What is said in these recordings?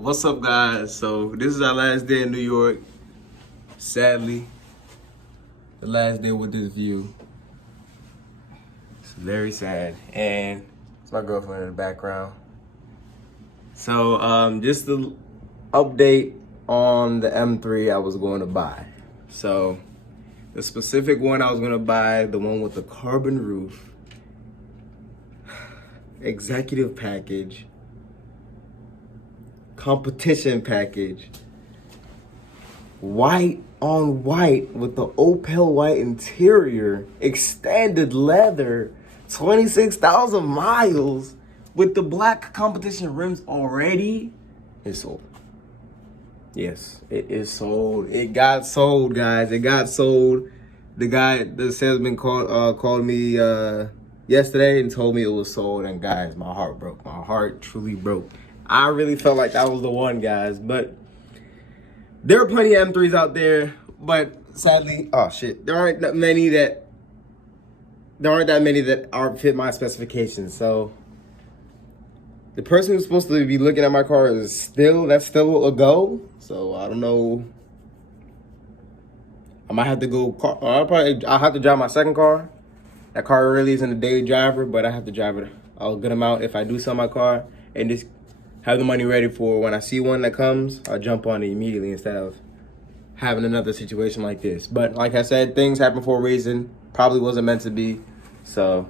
What's up, guys? So this is our last day in New York. Sadly, the last day with this view. It's very sad, and it's my girlfriend in the background. So just the update on the M3 I was going to buy. So the specific one I was going to buy, the one with the carbon roof, executive package, competition package, white on white with the Opel white interior, extended leather, 26,000 miles with the black competition rims already. It's sold. Yes, it is sold. It got sold, guys. It got sold. The salesman called me yesterday and told me it was sold. And guys, my heart broke. My heart truly broke. I really felt like that was the one, guys. But there are plenty of M3s out there. But sadly, there aren't that many that are fit my specifications. So the person who's supposed to be looking at my car is still a go. So I don't know. I might have to go. I'll have to drive my second car. That car really isn't a daily driver, but I have to drive it a good amount if I do sell my car, and just have the money ready for when I see one that comes. I'll jump on it immediately instead of having another situation like this. But like I said, things happen for a reason. Probably wasn't meant to be. So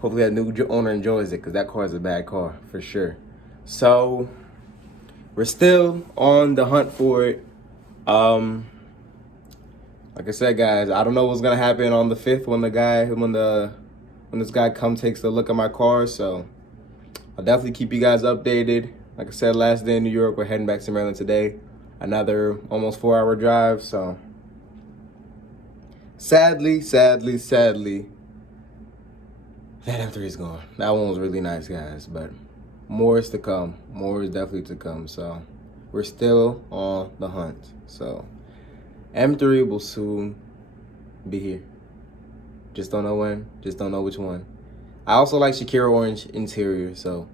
hopefully that new owner enjoys it, because that car is a bad car for sure. So we're still on the hunt for it. Like I said, guys, I don't know what's gonna happen on the 5th when this guy takes a look at my car. So I'll definitely keep you guys updated. Like I said, last day in New York, we're heading back to Maryland today. Another almost 4-hour drive. So sadly, that M3 is gone. That one was really nice, guys, but more is to come. More is definitely to come. So we're still on the hunt. So M3 will soon be here. Just don't know when. Just don't know which one. I also like Shakira orange interior, so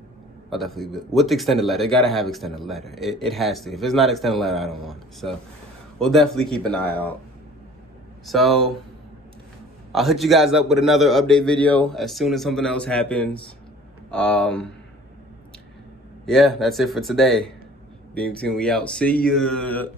I'll definitely with extended letter. It gotta have extended letter. It has to. If it's not extended letter, I don't want it. So we'll definitely keep an eye out. So I'll hit you guys up with another update video as soon as something else happens. Yeah, that's it for today. Beam Team, we out. See ya.